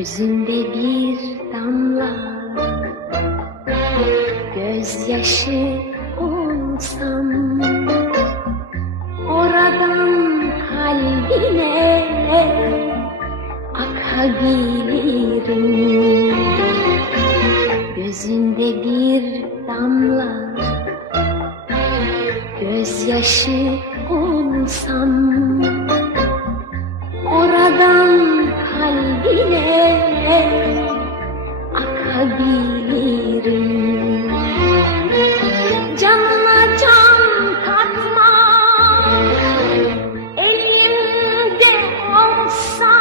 Gözünde bir damla gözyaşı olsam oradan kalbine akabilirim. Gözünde bir damla gözyaşı olsam oradan kalbine akabilirim canına can katma. Elimde olsa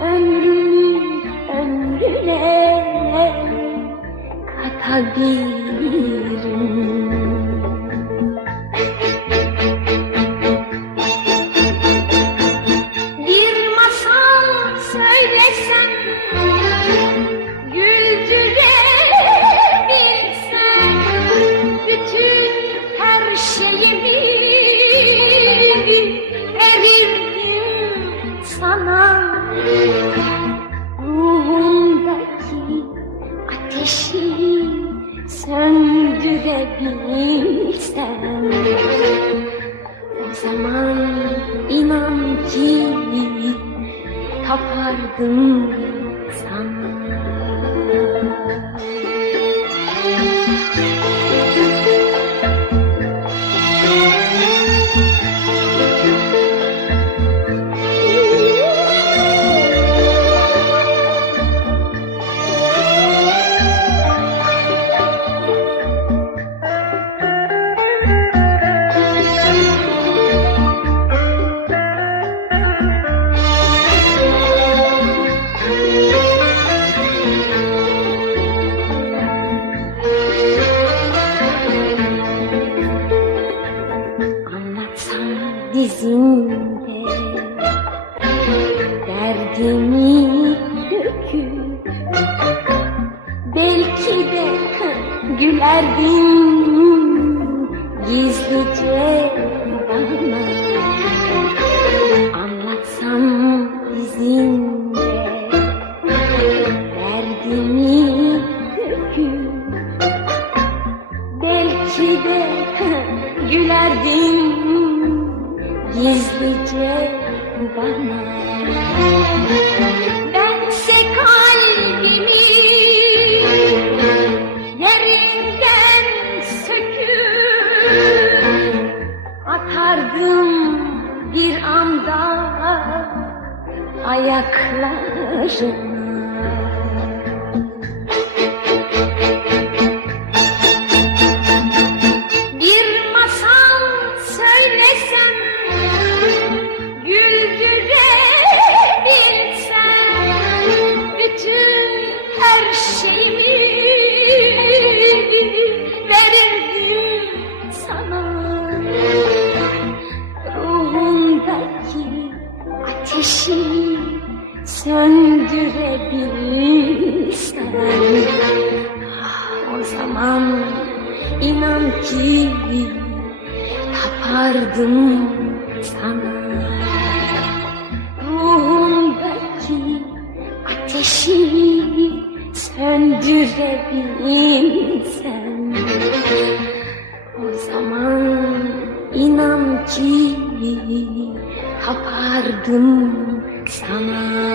ömrümü ömrüne katabilirim Söndürebilsem o zaman inan ki tapardım sana. Derdimi döküp belki de gülerdin gizlice bana. Anlatsam dizinde derdimi döküp Belki de gülerdin gizlice bana. Bense kalbimi yerinden söküp Atardım bir anda ayaklarına Ruhumdaki ateşi Söndürebilsem O zaman inan ki tapardım sana. Ruhumdaki ateşi söndürebilsem O zaman inan ki tapardım sana